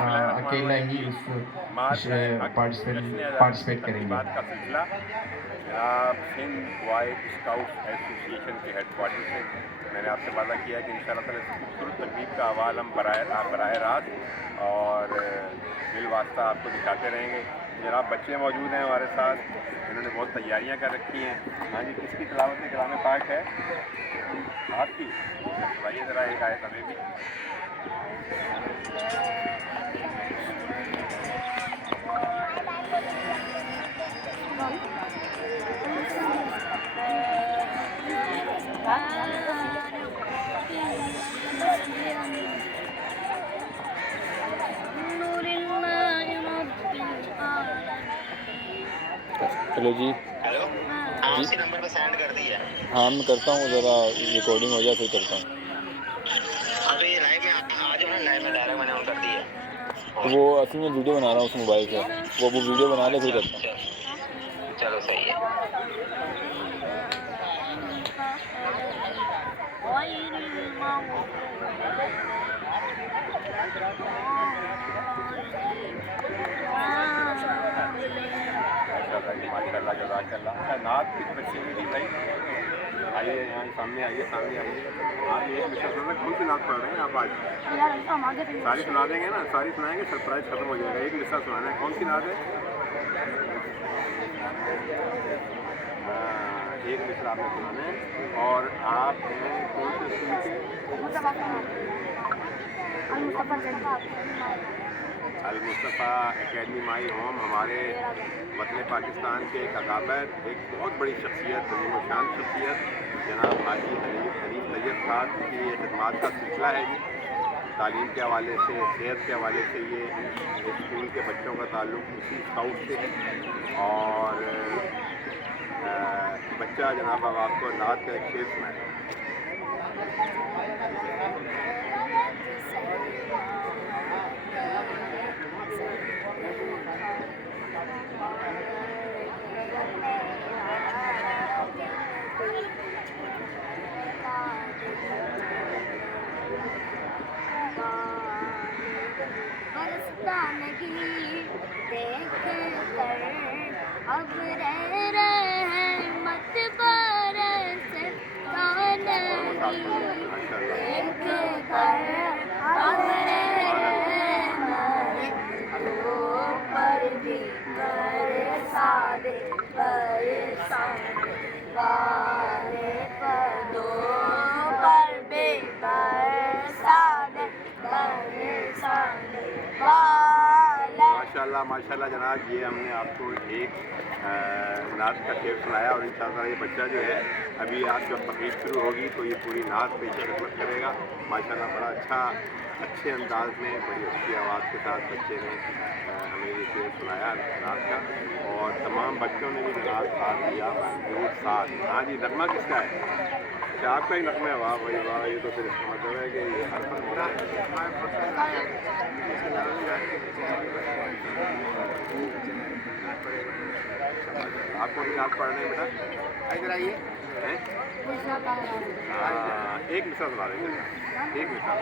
अकेला ही उस पार्टिसिपेट करेंगे। तकरीबात का सिलसिला जनाब हिंद वाइड स्काउट एसोसिएशन के हेडक्वार्टर से मैंने आपसे वादा किया कि इंशाअल्लाह ताला इस खूबसूरत तकरीब का अहवाल हम बराह रास्त और बिलवास्ता आपको दिखाते रहेंगे। जनाब बच्चे मौजूद हैं हमारे साथ, इन्होंने बहुत तैयारियां कर रखी हैं। हाँ जी, किसकी तिलावत कलाम पाक है आपकी? बताइए ज़रा एक आयत हमें भी। हेलो जी। हेलो, हाँ जी उसी नंबर पे सेंड कर दिया। हाँ मैं करता हूँ, ज़रा रिकॉर्डिंग हो जाए फिर करता हूँ। अभी लाइव में आ जाओ ना, लाइव में डायरेक्ट मैंने ऑन कर दिया। वो असल में वीडियो बना रहा हूँ उस मोबाइल से, वो वीडियो बना ले फिर करता हूँ। चलो सही है। माशाल्लाह जज़ाकल्लाह। अच्छा, नात किस बच्चे की थी भाई? आइए यहाँ सामने आइए, सामने आइए। आप एक मिनट सुना, कौन सी नात पढ़ रहे हैं आप आज? सारी सुना देंगे ना? सारी सुनाएंगे, सरप्राइज खत्म हो जाएगा। एक मिसरा सुनाना है। कौन सी नात है? एक मिसरा आपने सुनाना है। और आप हैं कौन से स्कूल के? अल-मुस्तफ़ा एकेडमी माई होम। हमारे वतन पाकिस्तान के एक अकाबर, एक बहुत बड़ी शख्सियत, अज़ीम-ओ-शान शख्सियत जनाब हाजी हनीफ तैयब साहब की ये खिदमात का सिलसिला है जी। तालीम के हवाले से, सेहत के हवाले से ये स्कूल के बच्चों का ताल्लुक़ उसी स्काउट से है। और बच्चा जनाब अब आपको नात का एक शेर सुनाएगा। बरसता नहीं देख कर अब रहमत बरसता नहीं देख कर अब रहमत पर भी बरसा दे वाले पदों पर भी बरसा दे माशाल्लाह माशाल्लाह जनाब, ये हमने आपको एक नात का शेर सुनाया और इंशाअल्लाह ये बच्चा जो है अभी आज जब तकरीब शुरू होगी तो ये पूरी नात पेश खिदमत करेगा। माशाल्लाह बड़ा अच्छे अंदाज में, बड़ी अच्छी आवाज़ के साथ बच्चे ने हमें ये शेर सुनाया नात का। और तमाम बच्चों ने भी जनाब साथ दिया, जरूर साथ। हाँ जी, नगमा किसका है? अच्छा, आपका ही नगमा है। वाह भाई वाह, ये तो फिर इसका मतलब है कि ये हर आपको भी नात पढ़ने बेटा इधर आइए। एक मिसरा सुना देंगे, एक मिसरा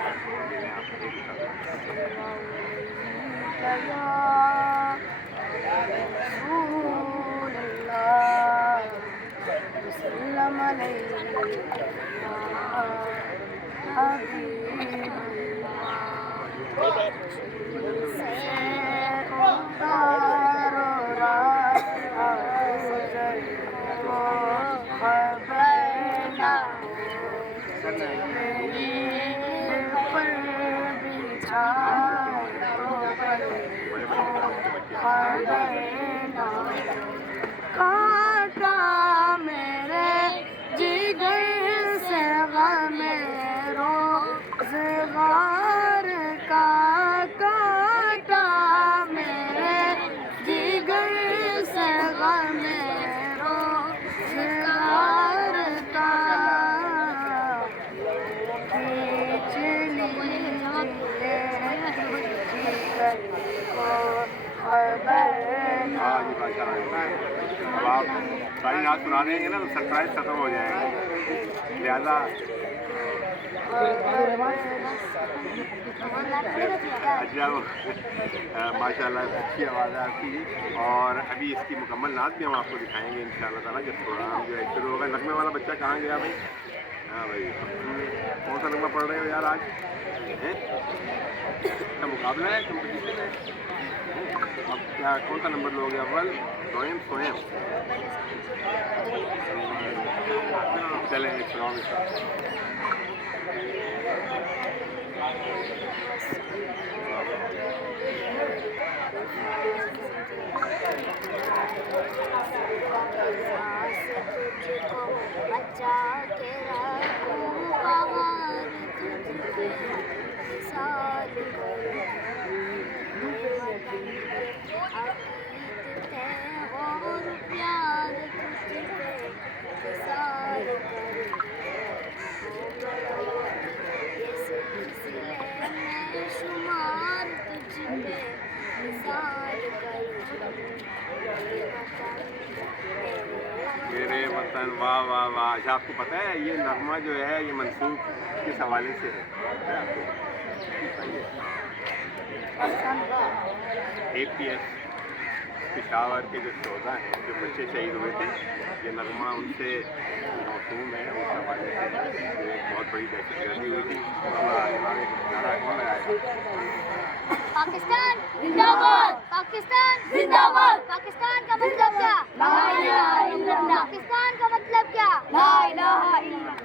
काटा मेरे जिगर से गम रोज़गार का, काटा मेरे जिगर से गम रोज़गार का। अब आप सारी नात सुना देंगे ना तो सरप्राइज खत्म हो जाएगा, लिहाजा अच्छा माशाल्लाह अच्छी आवाज़ है आपकी। और अभी इसकी मुकम्मल नात भी हम आपको दिखाएंगे इंशाल्लाह ताला जब प्रोग्राम जो है शुरू होगा। नगमे वाला बच्चा कहाँ गया भाई? हाँ भाई, कौन सा नगमा पढ़ रहे हो यार आज? हैं? क्या मुकाबला है, कंपटीशन है? अब क्या कौन सा नंबर लोगे? अव्वल, स्वयं स्वयं? चलें सुनाओ इसका। तुझको बचा के रखूं बाहर तुझे साल करूं अतीत थे और प्यार तुझ पे साल करूं ये सिलसिले में शुमार तुझ पे साल करूं मेरे वतन, वाह वाह वाह। अच्छा आपको पता है ये नगमा जो है ये मंसूब किस हवाले से है? APS पेशावर के जो 14 हैं जो बच्चे शहीद हुए थे, ये नगमा उनसे मौसूम है। उस हवाले से जो एक बहुत बड़ी दहशतगर्दी हुई थी। नारा कौन लगाया? पाकिस्तान जिंदाबाद, पाकिस्तान जिंदाबाद। पाकिस्तान का मतलब क्या? ला इलाहा इल्लल्लाह। पाकिस्तान का मतलब क्या? ला इलाहा इल्लल्लाह।